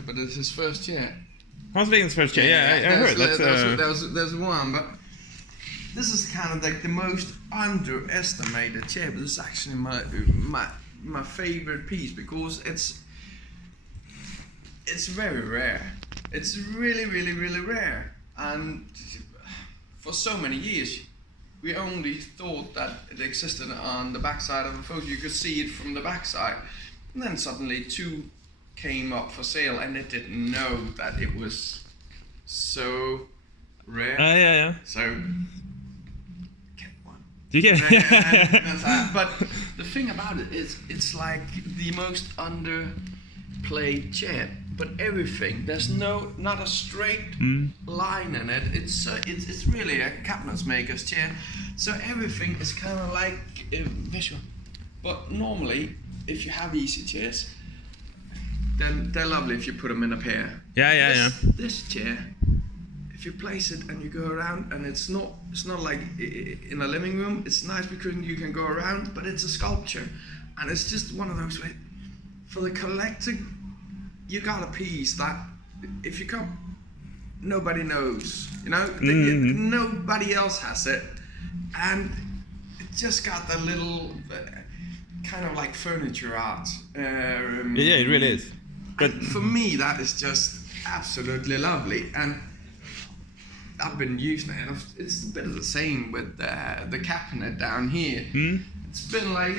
but it's his first chair. Hans Wegen's first chair, yeah, I heard. There's one, but this is kind of like the most underestimated chair, but it's actually my favorite piece because it's very rare. It's really, really, really rare, and for so many years we only thought that it existed on the backside of a photo. You could see it from the backside, and then suddenly two came up for sale, and they didn't know that it was so rare. Yeah. So get one. You get But the thing about it is, it's like the most underplayed chair. But everything, there's not a straight line in it. It's really a cabinet maker's chair. So everything is kind of like visual. But normally, if you have easy chairs, then they're lovely if you put them in a pair. Yeah. This chair, if you place it and you go around, and it's not like in a living room. It's nice because you can go around, but it's a sculpture, and it's just one of those ways for the collector. You got a piece that if you come, nobody knows. You know, nobody else has it, and it just got that little kind of like furniture art. Yeah, it really is. But for me, that is just absolutely lovely, and I've been using it. And it's a bit of the same with the cabinet down here. It's been like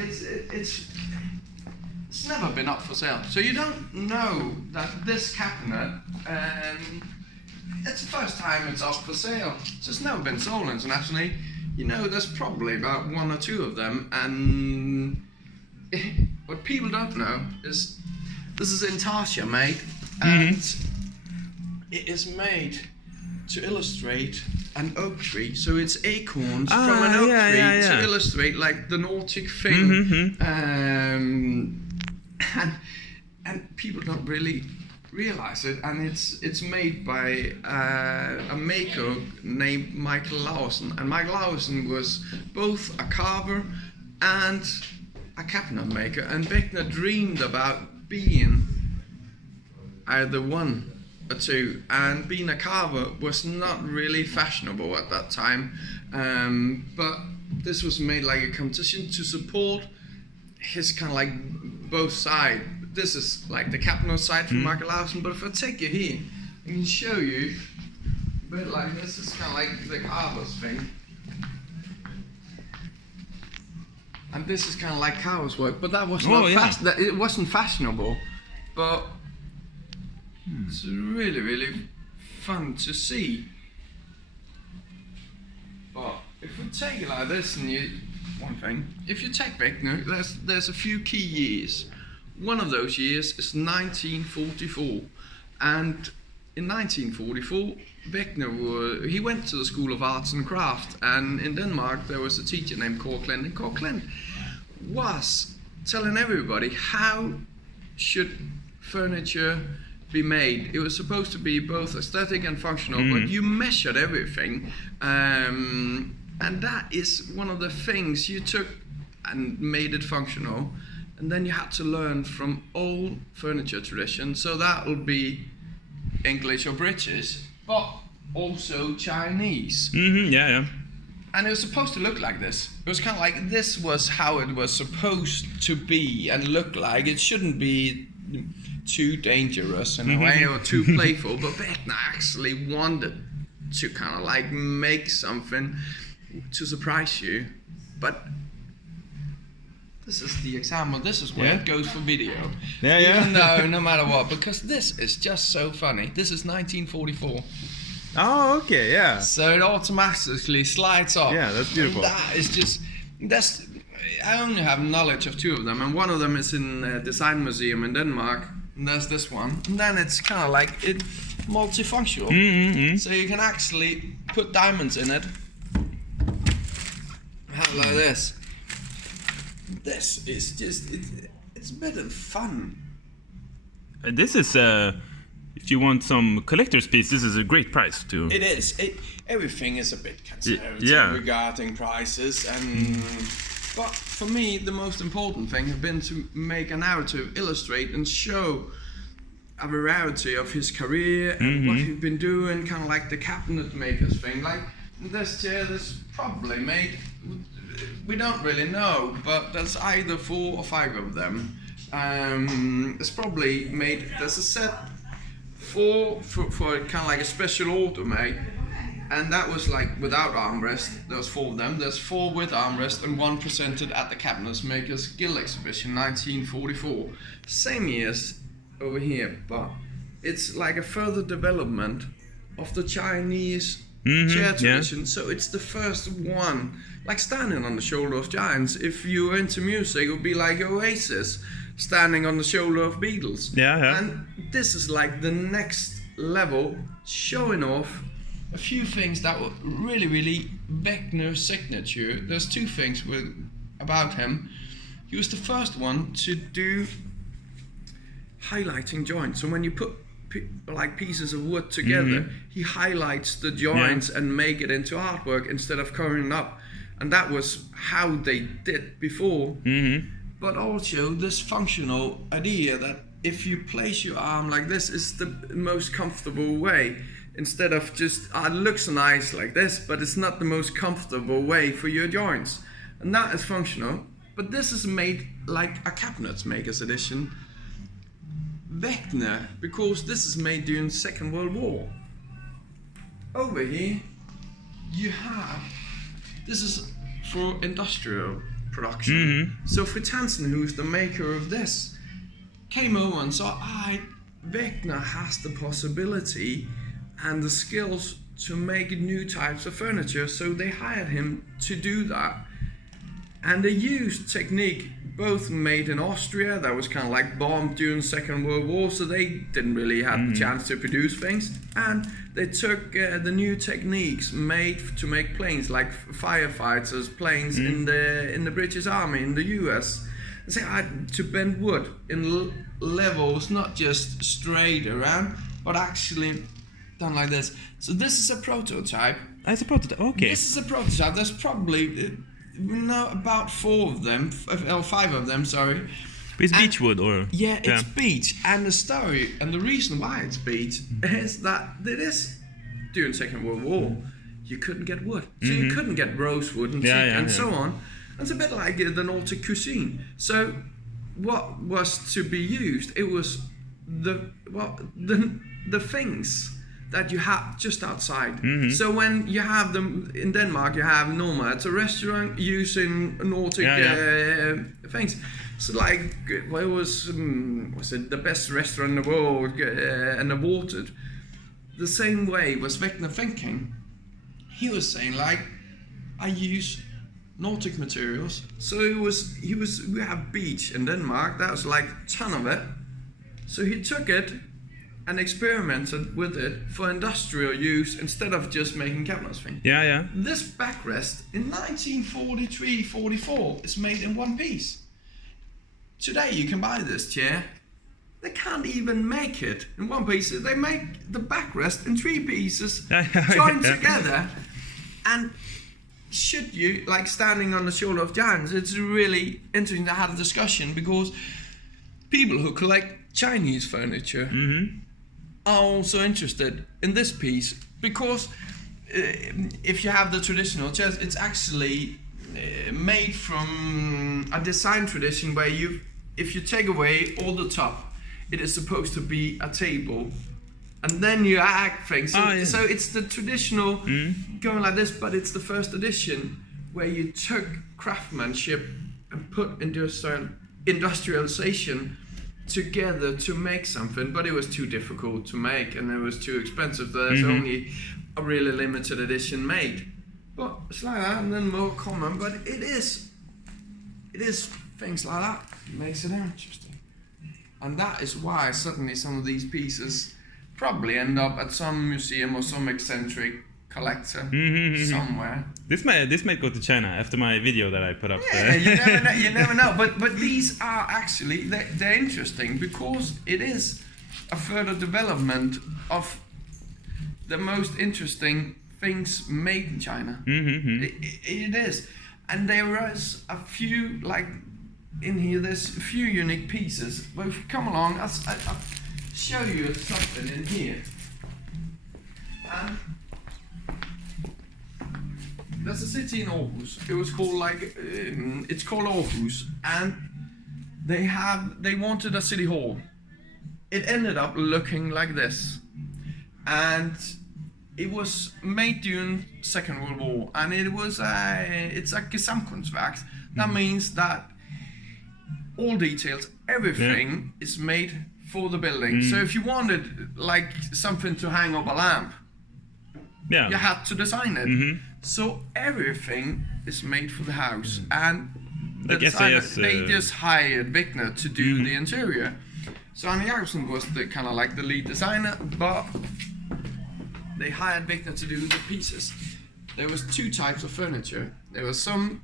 it's never been up for sale, so you don't know that this cabinet. It's the first time it's up for sale. So it's never been sold internationally. You know, there's probably about one or two of them, and what people don't know is this is intarsia made, and it is made to illustrate an oak tree. So it's acorns from an oak tree to illustrate like the Nordic thing. And people don't really realize it, and it's made by a maker named Michael Lawson, and Michael Lawson was both a carver and a cabinet maker, and Wegner dreamed about being either one or two, and being a carver was not really fashionable at that time, but this was made like a competition to support his kind of like both sides. This is like the cabinet side from Michael Lawson, but if I take you here, I can show you a bit like this is kind of like the carver's thing. And this is kind of like carver's work, but that was it wasn't fashionable, but it's really, really fun to see. But if we take it like this, and one thing, if you take Wegner, there's a few key years. One of those years is 1944, and in 1944, Wegner he went to the School of Arts and Craft, and in Denmark there was a teacher named Kåre Klint, and Kåre Klint was telling everybody how should furniture be made. It was supposed to be both aesthetic and functional, but you measured everything, and that is one of the things you took and made it functional. And then you had to learn from old furniture tradition, so that will be English or British, but also Chinese. Yeah. And it was supposed to look like this. It was kind of like this was how it was supposed to be and look like. It shouldn't be too dangerous in a way or too playful, but Wegner actually wanted to kind of like make something to surprise you. But this is the example. This is where it goes for video. Even though, no matter what, because this is just so funny. This is 1944. Oh, okay, yeah. So it automatically slides off. Yeah, that's beautiful. And that is just, I only have knowledge of two of them, and one of them is in a design museum in Denmark, and there's this one. And then it's kind of like multifunctional. So you can actually put diamonds in it. Have like this. This is just, it's a bit of fun. This is, if you want some collector's piece, this is a great price too. It is. Everything is a bit conservative regarding prices, and but for me, the most important thing has been to make a narrative, illustrate and show a variety of his career and what he'd been doing, kind of like the cabinet makers thing. Like this chair, this probably made, we don't really know, but there's either 4 or 5 of them. It's probably made, there's a set for kind of like a special order made, and that was like without armrest. There was 4 of them. There's 4 with armrest and 1 presented at the Cabinet Makers Guild Exhibition 1944. Same years over here, but it's like a further development of the Chinese chair tradition. Yeah. So it's the first one, like standing on the shoulder of giants. If you're into music, it would be like Oasis standing on the shoulder of Beatles. Yeah. And this is like the next level, showing off a few things that were really Wegner's signature. There's 2 things about him. He was the first one to do highlighting joints. So when you put like pieces of wood together, he highlights the joints and make it into artwork instead of covering it up. And that was how they did before. But also this functional idea that if you place your arm like this is the most comfortable way, instead of just, it looks nice like this, but it's not the most comfortable way for your joints. And that is functional. But this is made like a cabinet maker's edition. Wegner, because this is made during Second World War. Over here, you have, this is for industrial production. So Fritz Hansen, who's the maker of this, came over and saw, Wegner has the possibility and the skills to make new types of furniture, so they hired him to do that. And they used technique both made in Austria, that was kind of like bombed during Second World War, so they didn't really have the chance to produce things. And they took the new techniques made to make planes, like firefighters' planes in the British Army, in the US. They had to bend wood in levels, not just straight around, but actually done like this. So this is a prototype. It's a prototype, okay. This is a prototype. There's probably about 4 of them, or 5 of them, sorry. But it's beechwood, or? Yeah, it's beech. And the story, and the reason why it's beech is that it is during Second World War, you couldn't get wood. So you couldn't get rosewood and teak and so on. And it's a bit like the Nordic cuisine. So what was to be used? It was the things that you have just outside. So when you have them in Denmark, you have Norma. It's a restaurant using Nordic things. So like, well, it was it the best restaurant in the world and awarded. The same way was Wegner thinking. He was saying like, I use Nordic materials. So we have beech in Denmark. That was like a ton of it. So he took it and experimented with it for industrial use instead of just making cabinets thing. This backrest in 1943-44 is made in 1 piece. Today you can buy this chair. They can't even make it in 1 piece. They make the backrest in 3 pieces, joined together. And should you, like standing on the shoulder of giants, it's really interesting to have a discussion, because people who collect Chinese furniture are also interested in this piece, because if you have the traditional chairs, it's actually made from a design tradition where if you take away all the top, it is supposed to be a table, and then you add things. So it's the traditional going like this, but it's the first edition where you took craftsmanship and put industrialization together to make something, but it was too difficult to make and it was too expensive. There's only a really limited edition made. But it's like that, and then more common, but it is things like that makes it interesting. And that is why suddenly some of these pieces probably end up at some museum or some eccentric collector somewhere. This might go to China after my video that I put up. Yeah, you never know. But these are actually, they're interesting because it is a further development of the most interesting things made in China. It is. And there is a few, like in here, there's a few unique pieces. But if you come along, show you something in here. There's a city in Aarhus. It was called it's called Aarhus, and they wanted a city hall. It ended up looking like this, and it was made during Second World War, and it's a Gesamtkunstwerk. That means that all details, everything is made for the building. So if you wanted like something to hang up a lamp, you had to design it. So everything is made for the house, and the designer, they just hired Wegner to do the interior. So Arne Jacobsen was the kind of like the lead designer, but they hired Wegner to do the pieces. There was two types of furniture. There was some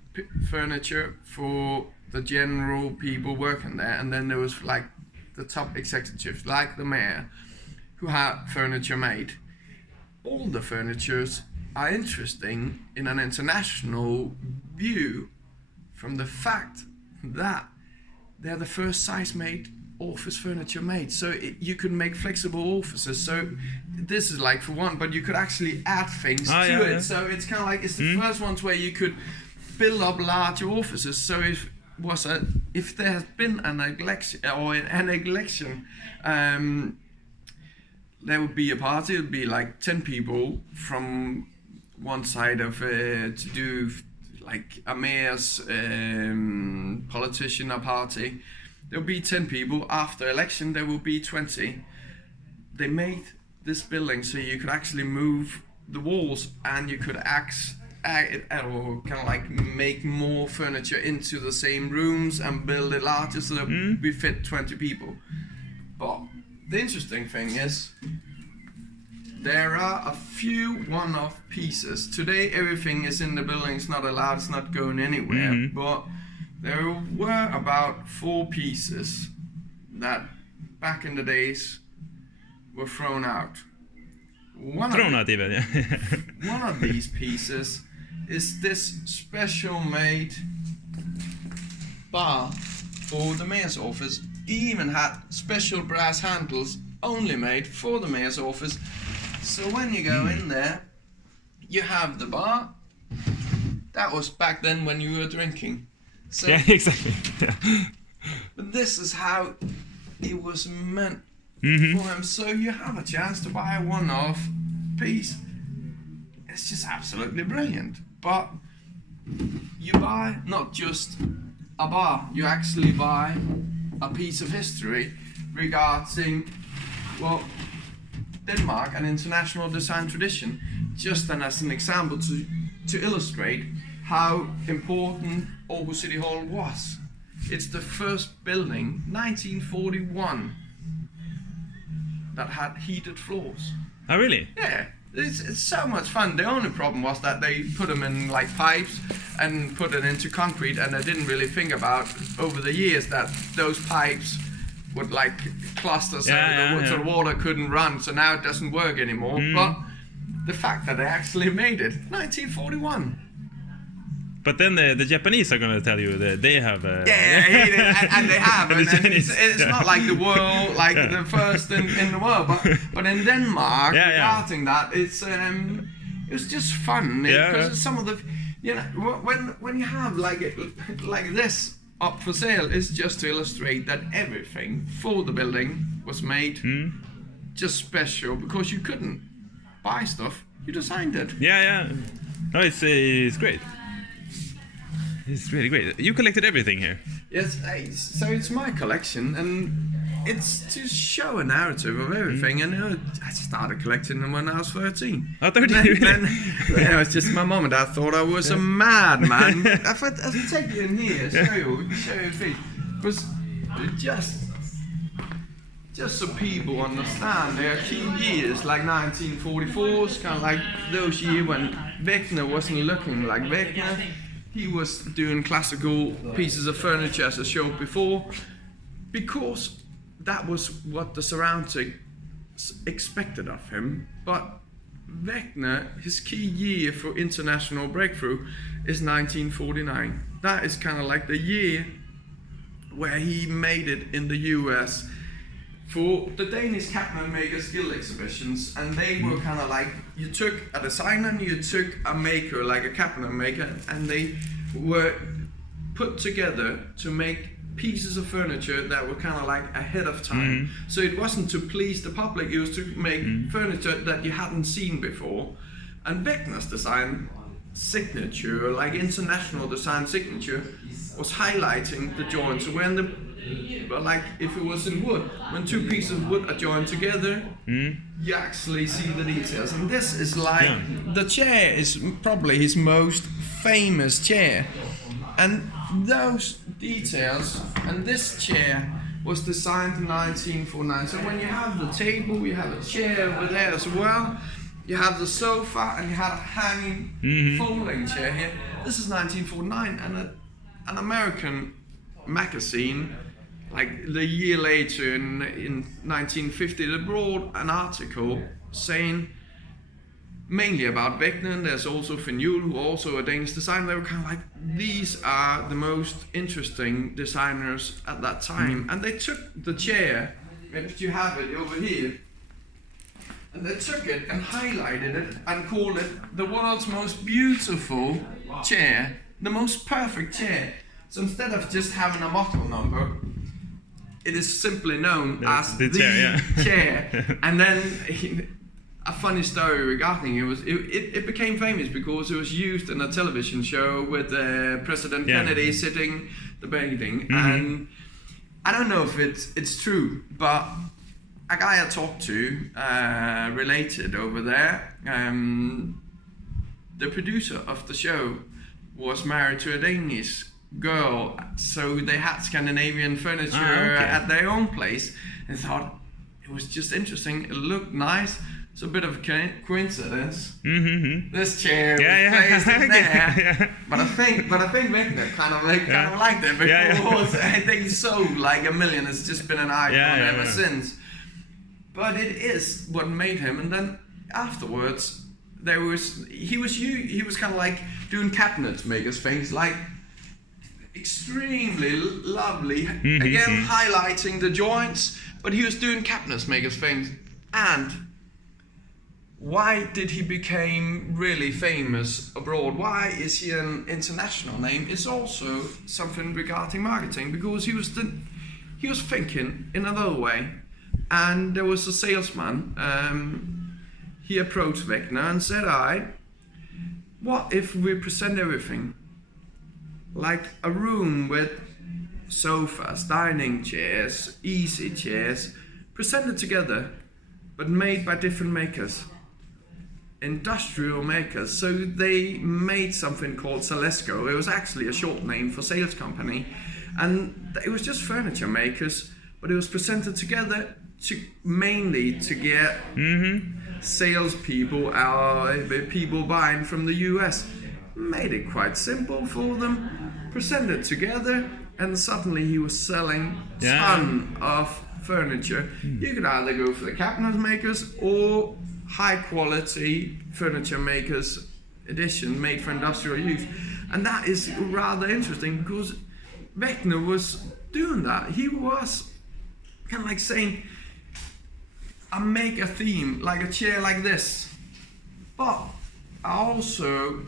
furniture for the general people working there, and then there was like the top executives, like the mayor, who had furniture made. All the furnitures are interesting in an international view from the fact that they're the first size-made office furniture made. So you could make flexible offices. So this is like for one, but you could actually add things to it. Yeah. So it's kind of like it's the first ones where you could build up larger offices. So if there has been an election, there would be a party. It would be like 10 people from one side of to do like a mayor's politician, a party. There will be 10 people. After election, there will be 20. They made this building so you could actually move the walls, and you could kind of like make more furniture into the same rooms and build it larger so that we fit 20 people. But the interesting thing is, there are a few one-off pieces. Today everything is in the building, it's not allowed, it's not going anywhere. But there were about 4 pieces that back in the days were thrown out. One of these pieces is this special made bar for the mayor's office. Even had special brass handles only made for the mayor's office. So when you go in there, you have the bar. That was back then when you were drinking. So, yeah, exactly. But this is how it was meant for him. So you have a chance to buy a one-off piece. It's just absolutely brilliant. But you buy not just a bar, you actually buy a piece of history regarding, well, Denmark, an international design tradition, just then as an example to illustrate how important Aarhus City Hall was. It's the first building, 1941, that had heated floors. Oh, really? Yeah, it's so much fun. The only problem was that they put them in like pipes and put it into concrete, and they didn't really think about over the years that those pipes would like cluster so the water couldn't run, so now it doesn't work anymore. But the fact that they actually made it, 1941. But then the Japanese are going to tell you that they have and they have, and it's not like the world, like the first in the world, but in Denmark, regarding that, it's it was just fun because some of the, you know, when you have like this up for sale, it's just to illustrate that everything for the building was made just special because you couldn't buy stuff, you designed it. No, it's great. It's really great. You collected everything here. Yes, so it's my collection, and it's to show a narrative of everything. And I started collecting them when I was 13. Oh, 13? Then it's just my mom and dad thought I was a madman. I'll take you in here, show you your feet. Because just so people understand, there are key years like 1944, it's kind of like those years when Wegner wasn't looking like Wegner. He was doing classical pieces of furniture, as I showed before, because that was what the surroundings expected of him. But Wegner, his key year for international breakthrough is 1949. That is kind of like the year where he made it in the US for the Danish Cabinet Makers Guild exhibitions, and they were kind of like, you took a designer and you took a maker, like a cabinet maker, and they were put together to make pieces of furniture that were kind of like ahead of time. So it wasn't to please the public, it was to make furniture that you hadn't seen before. And Wegner's design signature, like international design signature, was highlighting the joints. So when like if it was in wood, when two pieces of wood are joined together, you actually see the details. And this is like, the chair is probably his most famous chair. And those details, and this chair was designed in 1949. So when you have the table, you have a chair over there as well, you have the sofa, and you have a hanging folding chair here. This is 1949, and an American magazine, like the year later in 1950, they brought an article saying, mainly about Wegner, and there's also Fenjul, who also a Danish designer. They were kind of like, these are the most interesting designers at that time. And they took the chair, if you have it over here, and they took it and highlighted it and called it the world's most beautiful chair, the most perfect chair. So instead of just having a model number, it is simply known as the chair. And then a funny story regarding it became famous because it was used in a television show with President Kennedy sitting debating. And I don't know if it's true, but a guy I talked to related over there, the producer of the show was married to a Danish girl, so they had Scandinavian furniture at their own place, and thought it was just interesting. It looked nice. It's a bit of a coincidence. This chair was placed in there, but I think Wegner kind of liked it because I think he sold like 1 million. It's just been an icon ever since. But it is what made him. And then afterwards, he was kind of like doing cabinet makers things, like extremely lovely, again highlighting the joints. But he was doing cabinet makers things. And why did he become really famous abroad? Why is he an international name? It's also something regarding marketing, because he was thinking in another way. And there was a salesman, he approached Wegner and said, what if we present everything like a room with sofas, dining chairs, easy chairs, presented together, but made by different makers, industrial makers. So they made something called Celesco. It was actually a short name for sales company, and it was just furniture makers, but it was presented together mainly to get salespeople or people buying from the US. Made it quite simple for them, presented together, and suddenly he was selling a ton of furniture. You could either go for the cabinet makers or high quality furniture makers edition made for industrial use. And that is rather interesting, because Wegner was doing that. He was kind of like saying, I make a theme, like a chair like this, but I also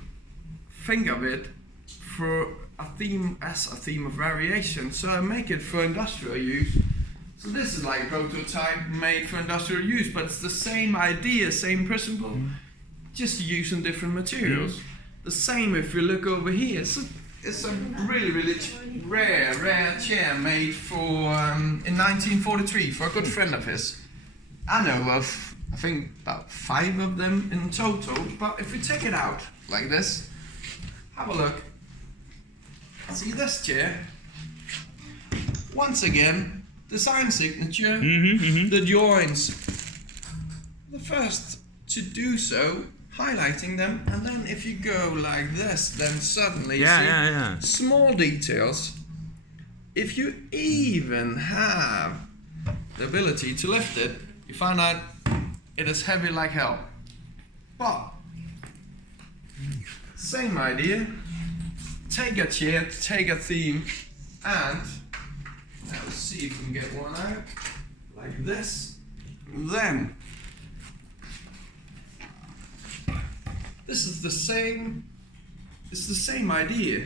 think of it for a theme as a theme of variation. So I make it for industrial use. So this is like a prototype made for industrial use, but it's the same idea, same principle, just using different materials. The same if you look over here. It's a really, really rare chair made for in 1943 for a good friend of his. I know of, I think, about 5 of them in total, but if we take it out like this, have a look. See this chair? Once again, design signature, the joints. The first to do so, highlighting them, and then if you go like this, then suddenly you see small details. If you even have the ability to lift it, you find out it is heavy like hell. But same idea. Take a chair, take a theme, and let's see if we can get one out like this, then this is the same. It's the same idea,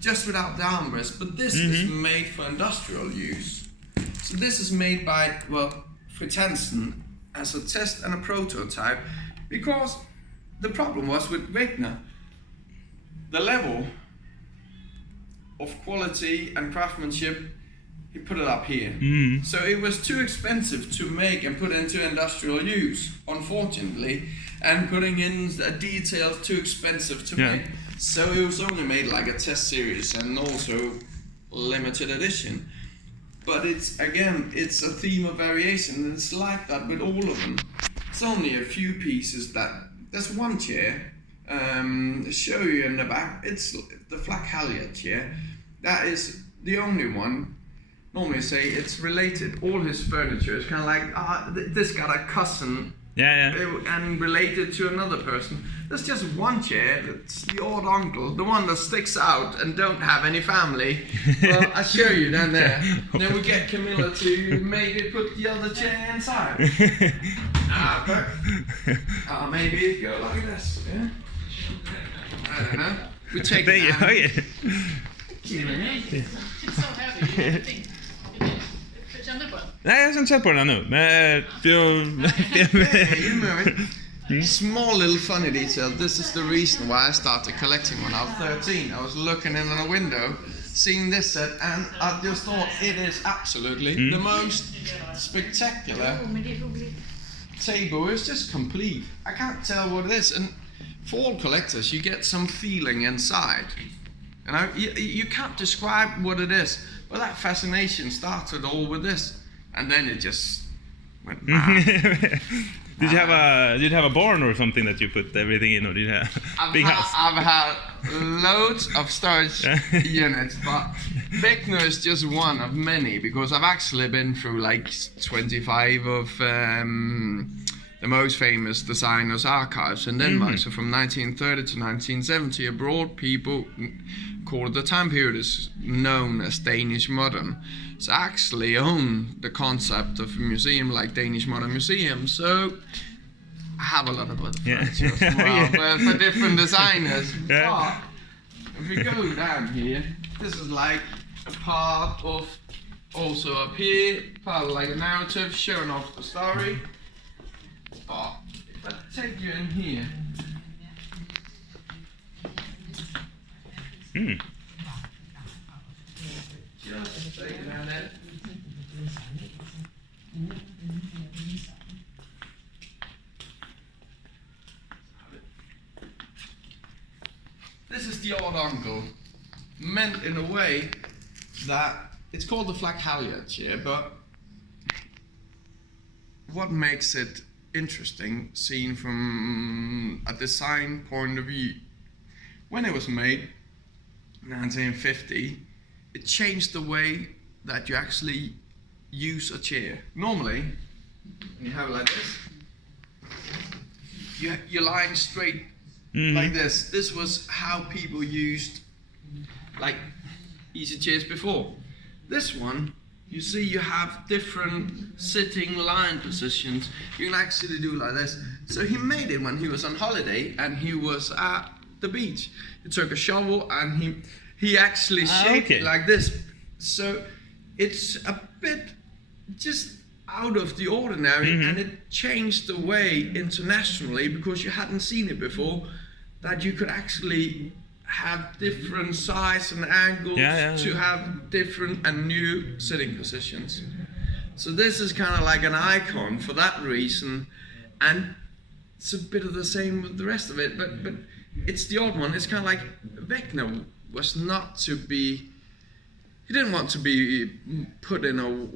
just without the armrest, but this is made for industrial use. So this is made by, well, Fritz Hansen as a test and a prototype, because the problem was with Wegner, the level of quality and craftsmanship, he put it up here. So it was too expensive to make and put into industrial use, unfortunately, and putting in the details too expensive to make. So it was only made like a test series and also limited edition. But it's, again, it's a theme of variation, and it's like that with all of them. It's only a few pieces that, there's one chair, show you in the back, it's the flak halyard chair. That is the only one. Normally say it's related, all his furniture is kind of like, this got a cousin and related to another person. There's just one chair, it's the old uncle, the one that sticks out and don't have any family. Well, I'll show you down there. Then we get Camilla to maybe put the other chair inside. Maybe go like this, yeah? I don't know. We take it down. It's so heavy. Nej, jag har inte sett på den ännu. Small little funny detail. This is the reason why I started collecting when I was 13. I was looking in on a window, seeing this set, and I just thought it is absolutely the most spectacular table. It's just complete. I can't tell what it is, and for all collectors, you get some feeling inside. You know, you can't describe what it is, but that fascination started all with this, and then it just went mad. Did you have a barn or something that you put everything in, or did you have a big house? I've had loads of storage units, but Wegner is just one of many, because I've actually been through like 25 of the most famous designers' archives in Denmark. So from 1930 to 1970, abroad, people call it, the time period is known as Danish modern. So I actually own the concept of a museum like Danish Modern Museum. So I have a lot of other furniture as well, for different designers. But if we go down here, this is like a part of, also up here, part of like a narrative showing off the story. But if I take you in here, just take it down there. This is the old uncle, meant in a way that it's called the flak halyard chair, but what makes it interesting, seen from a design point of view, when it was made in 1950, it changed the way that you actually use a chair. Normally, when you have it like this, you're lying straight like this. This was how people used like easy chairs before. This one, you see, you have different sitting line positions. You can actually do like this. So he made it when he was on holiday and he was at the beach. He took a shovel and he actually shaped it like this. So it's a bit just out of the ordinary, and it changed the way internationally, because you hadn't seen it before, that you could actually have different size and angles to have different and new sitting positions. So this is kind of like an icon for that reason, and it's a bit of the same with the rest of it, but it's the odd one. It's kind of like Wegner was not to be, he didn't want to be put in a,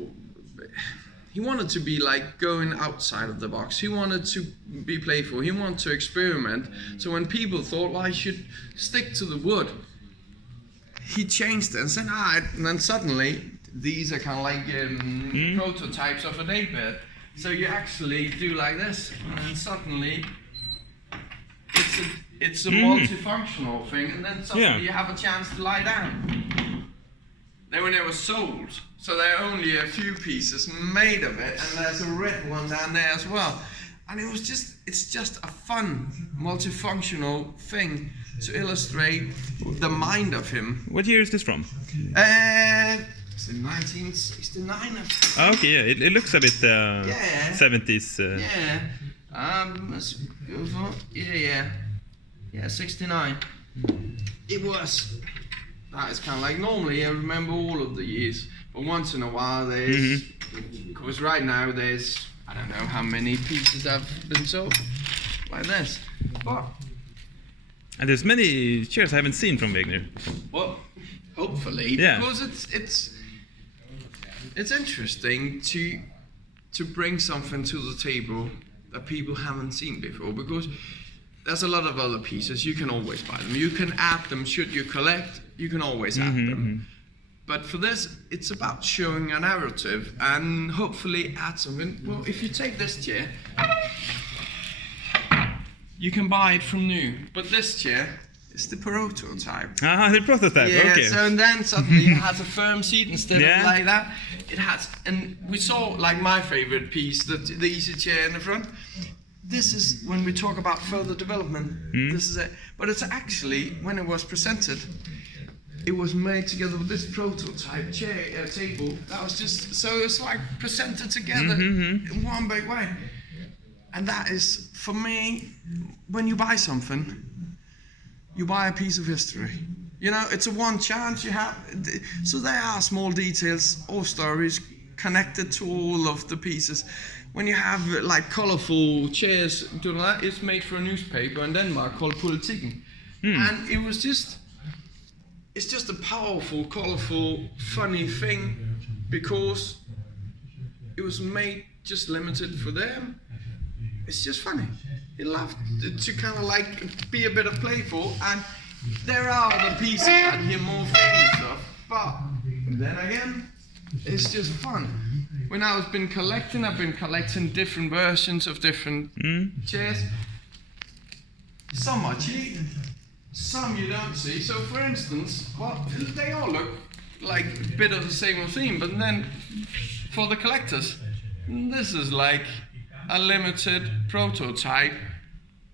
he wanted to be like going outside of the box. He wanted to be playful. He wanted to experiment. So when people thought, well, I should stick to the wood, he changed it and said, and then suddenly these are kind of like prototypes of a daybed. So you actually do like this, and suddenly it's a multifunctional thing, and then suddenly you have a chance to lie down. they were never sold. So there are only a few pieces made of it, and there's a red one down there as well. And it's just a fun, multifunctional thing to illustrate the mind of him. What year is this from? It's in 1969. I think. Oh, okay, yeah, it looks a bit 70s. Let's go for yeah, 69. It was. That is kind of like normally I remember all of the years, but once in a while there's. Because right now there's I don't know how many pieces have been sold like this, but. And there's many chairs I haven't seen from Wegner. Well, hopefully, because it's interesting to bring something to the table that people haven't seen before, because there's a lot of other pieces. You can always buy them. You can add them. Should you collect, you can always add them. But for this, it's about showing a narrative and hopefully add something. Well, if you take this chair, you can buy it from new. But this chair is the prototype. Ah, the prototype, yeah, okay. So and then suddenly it has a firm seat instead Yeah. of like that. It has, and we saw like my favorite piece, the easy chair in the front. This is when we talk about further development. This is it. But it's actually, when it was presented, it was made together with this prototype chair table. That was just, so it's like presented together in one big way. And that is, for me, when you buy something, you buy a piece of history. You know, it's a one chance you have. So there are small details or stories connected to all of the pieces. When you have like colorful chairs, it's made for a newspaper in Denmark called Politiken. And it was just, it's just a powerful, colorful, funny thing because it was made just limited for them. It's just funny. He loved to kind of like be a bit of playful, and there are other pieces that hear more famous of, but then again, it's just fun. When I've been collecting different versions of different chairs. Some are cheap, some you don't see. So for instance, well, they all look like a bit of the same theme, but then for the collectors, this is like a limited prototype.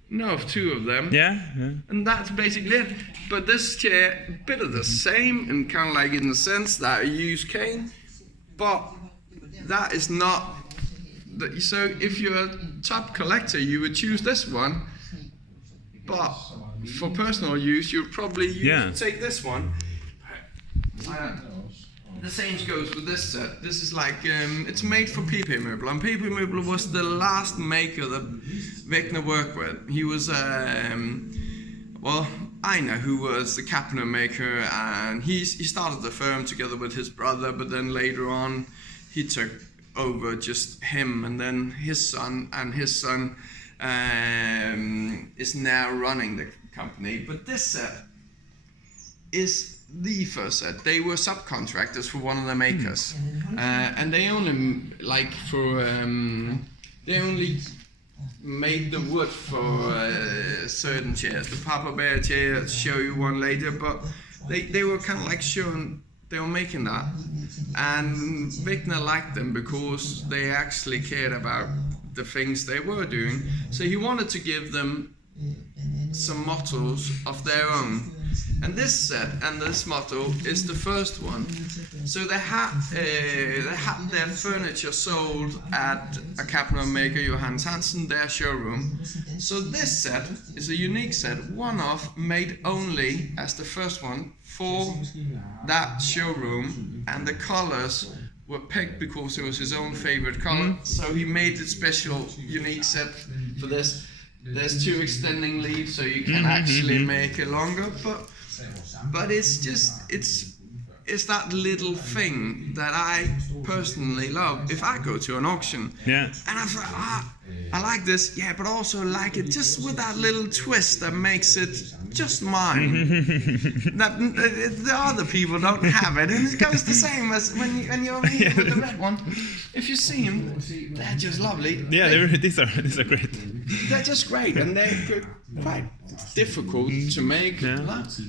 No, of two of them. Yeah. And that's basically it. But this chair, a bit of the same, and kind of like in the sense that I use cane, but that is not. So if you're a top collector, you would choose this one. But for personal use, you'd probably take this one. The same goes with this set. This is like, it's made for PP Möbler, and PP Möbler was the last maker that Wegner worked with. He was, well, Einar, who was the cabinet maker, and he started the firm together with his brother, but then later on he took over just him, and then his son, is now running the company. But this set is the first set. They were subcontractors for one of the makers, and they only they only made the wood for certain chairs. The Papa Bear chair, I'll show you one later, but they were kind of like showing they were making that, and Wegner liked them because they actually cared about the things they were doing. So he wanted to give them some mottos of their own. And this set and this motto is the first one. So they had their furniture sold at a cabinet maker, Johannes Hansen, their showroom. So this set is a unique set, one-off, made only as the first one for that showroom, and the colors were picked because it was his own favorite color. So he made a special, unique set for this. There's two extending leaves, so you can actually make it longer, but it's just it's that little thing that I personally love. If I go to an auction, and I thought, I like this, yeah, but also like it just with that little twist that makes it just mine. That the other people don't have it, and it goes the same as when you're here with the red one. If you see them, they're just lovely. Yeah, these are great. They're just great, and they're quite difficult to make,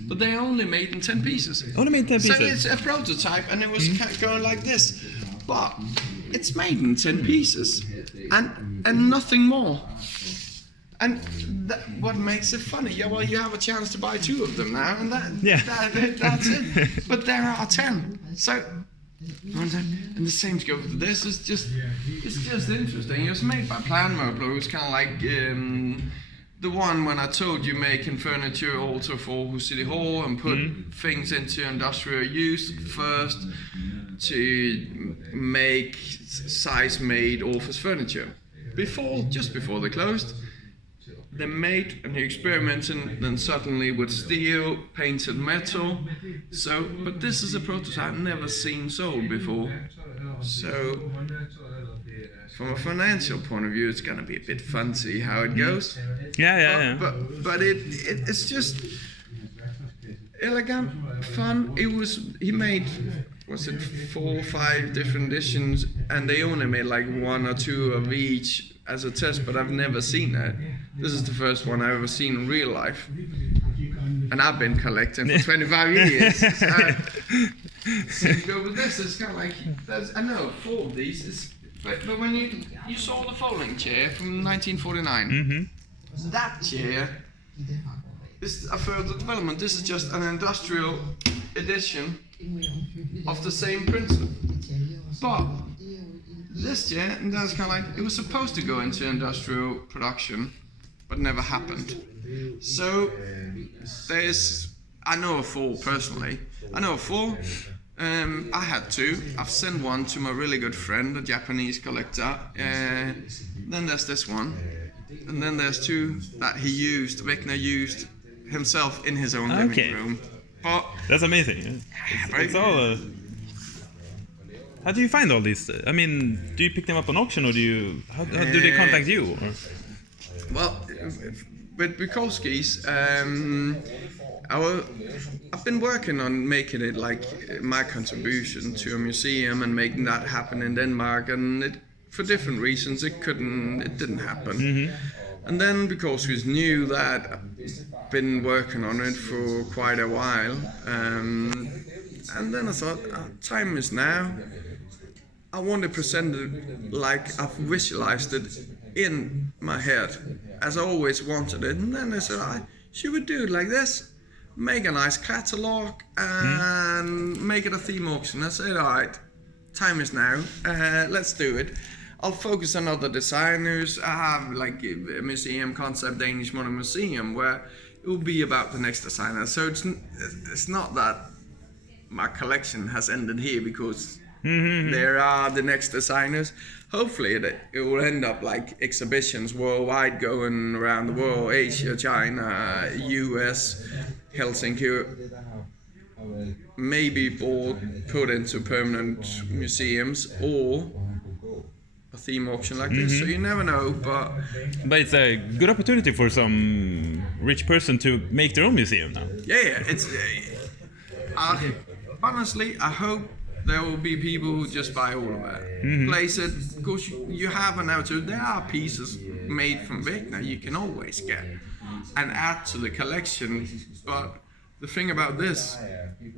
but they're only made in 10 pieces. Only made 10 pieces. So it's a prototype, and it was going like this, but it's made in 10 pieces, and nothing more. And what makes it funny? Yeah, well, you have a chance to buy 2 of them now, and that's it. But there are 10. So, and the same goes with this. It's just interesting. It was made by Plan Möbler. It was kind of like the one when I told you making furniture also for City Hall and put things into industrial use first to make size-made office furniture. Just before they closed, they made and experimented then suddenly with steel, painted metal. So, but this is a prototype never seen sold before. So, from a financial point of view, it's gonna be a bit fun to see how it goes. Yeah. But it's just elegant, fun. He made, was it 4 or 5 different editions, and they only made like 1 or 2 of each as a test, but I've never seen that. This is the first one I've ever seen in real life. And I've been collecting for 25 years. So go with this, it's kind of like, I know 4 of these, but when you saw the folding chair from 1949, that chair is a further development. This is just an industrial edition of the same principle. But this chair, and that's kind of like, it was supposed to go into industrial production, but never happened. So I know of 4 personally. I know of 4. I had 2. I've sent 1 to my really good friend, a Japanese collector. Then there's this one, and then there's 2 that Wegner used himself in his own living room. But that's amazing. It's all. How do you find all these? I mean, do you pick them up on auction, or how do they contact you? Or? Well, with bukowskis, I've been working on making it like my contribution to a museum and making that happen in Denmark, and for different reasons it didn't happen. And then bukowskis knew that I've been working on it for quite a while, and then I thought, time is now. I want to present it like I've visualized it in my head, as I always wanted it. And then I said, should we do it like this? Make a nice catalog and make it a theme auction. I said, all right, time is now. Let's do it. I'll focus on other designers. I have like a museum concept, Danish Modern Museum, where it will be about the next designer. So it's not that my collection has ended here because there are the next designers. Hopefully it will end up like exhibitions worldwide, going around the world, Asia, China, US, Helsinki, maybe put into permanent museums or a theme auction like this. So you never know, but it's a good opportunity for some rich person to make their own museum now. Yeah, it's honestly, I hope there will be people who just buy all of it, place it, because you have an attitude. There are pieces made from Wegner you can always get and add to the collection. But the thing about this,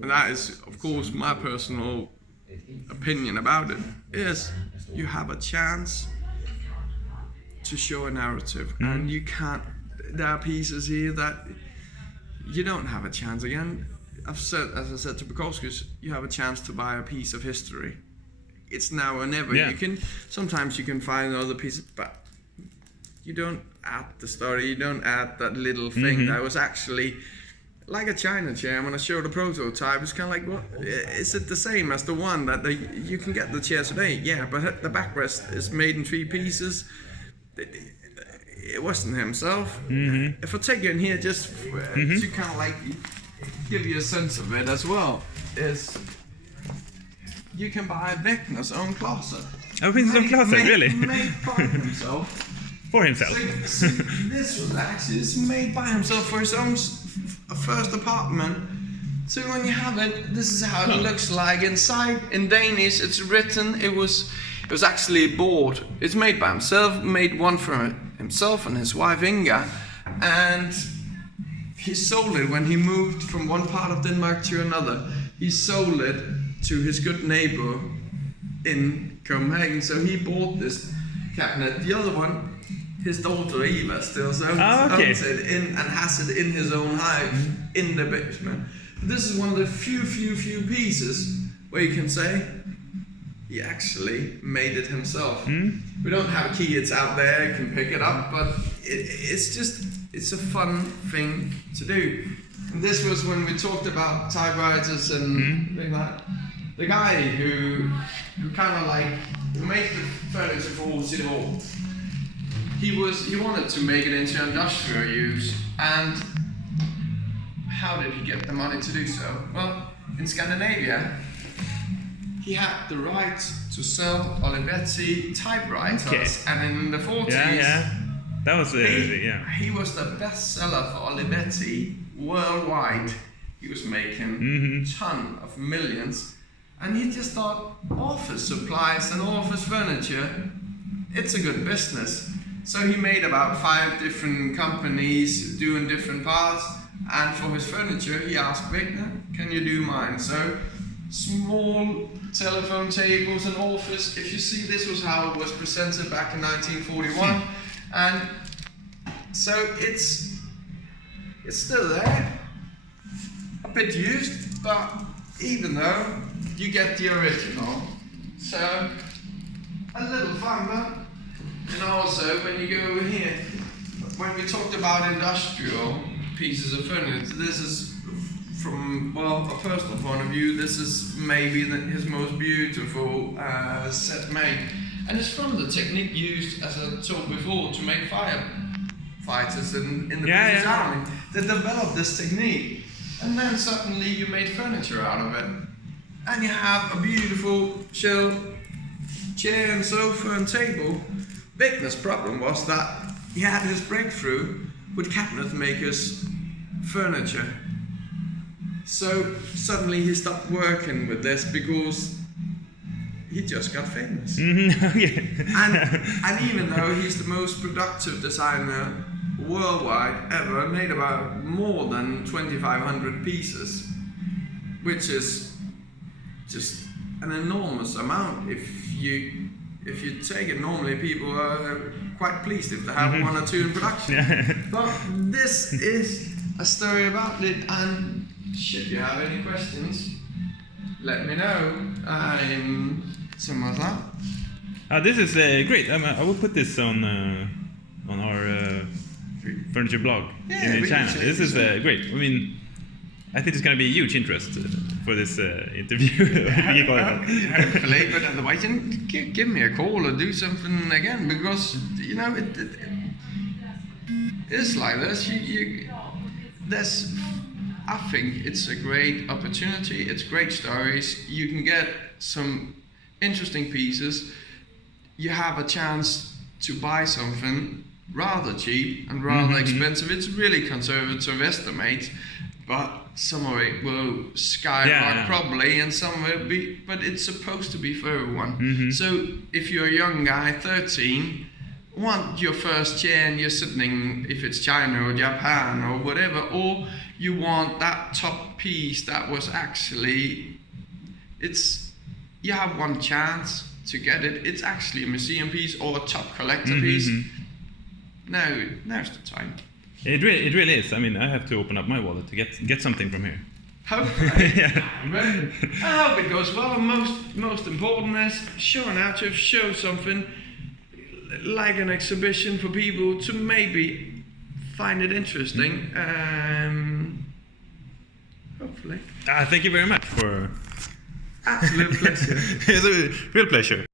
and that is of course my personal opinion about it, is you have a chance to show a narrative, and you can't. There are pieces here that you don't have a chance again. As I said to bukowskis, you have a chance to buy a piece of history. It's now or never. Yeah. Sometimes you can find other pieces, but you don't add the story. You don't add that little thing that was actually like a China chair. When I showed a prototype, it's kind of like, what? Is it the same as the one that you can get the chair today? Yeah, but the backrest is made in 3 pieces. It wasn't himself. If I take you in here just to kind of like give you a sense of it as well, is you can buy Wegner's own closet. Oh, his own closet, really? Made by himself. For himself. So this was actually it's made by himself for his own first apartment. So when you have it, this is how it looks like inside. In Danish, it's written. It was actually bought. It's made by himself. Made one for himself and his wife Inga, and he sold it when he moved from one part of Denmark to another. He sold it to his good neighbor in Copenhagen. So he bought this cabinet. The other one, his daughter Eva still owns it and has it in his own hive in the basement. This is one of the few pieces where you can say he actually made it himself. We don't have kids out there who can pick it up, but it's a fun thing to do. And this was when we talked about typewriters and things like that. The guy who kind of like who made the furniture for City Hall. He wanted to make it into industrial use, and how did he get the money to do so? Well, in Scandinavia, he had the right to sell Olivetti typewriters, and in the 40s, that was he was the best seller for Olivetti worldwide. He was making ton of millions, and he just thought office supplies and office furniture, it's a good business. So he made about 5 different companies doing different parts, and for his furniture he asked Wegner, can you do mine? So small telephone tables and office. If you see, this was how it was presented back in 1941, and so it's still there, a bit used, but even though you get the original, so a little fun, but. And also, when you go over here, when we talked about industrial pieces of furniture, this is from, well, a personal point of view, this is maybe his most beautiful set made. And it's from the technique used, as I told before, to make firefighters in the British Army. They developed this technique, and then suddenly you made furniture out of it. And you have a beautiful chair and sofa and table. Wegner's problem was that he had his breakthrough with cabinet makers' furniture. So suddenly he stopped working with this because he just got famous. And even though he's the most productive designer worldwide ever, made about more than 2,500 pieces, which is just an enormous amount. If you take it normally, people are quite pleased if they have 1 or 2 in production. But this is a story about it, and should you have any questions, let me know. Something like that. This is great. I will put this on our furniture blog in China. This is great. I mean, I think there's going to be a huge interest for this interview. Hopefully, but otherwise, give me a call or do something again, because you know it's like this. I think it's a great opportunity. It's great stories. You can get some interesting pieces. You have a chance to buy something rather cheap and rather expensive. It's really conservative estimates, but some of it will skyrocket probably, and some will be, but it's supposed to be for everyone. So if you're a young guy, 13, want your first chair and you're sitting, if it's China or Japan or whatever, or you want that top piece that was actually, you have one chance to get it. It's actually a museum piece or a top collector piece. Now's the time. It really is. I mean, I have to open up my wallet to get something from here. Hopefully. I hope it goes well. Most important is show something like an exhibition for people to maybe find it interesting. Hopefully. Thank you very much for. Absolute pleasure. It's a real pleasure.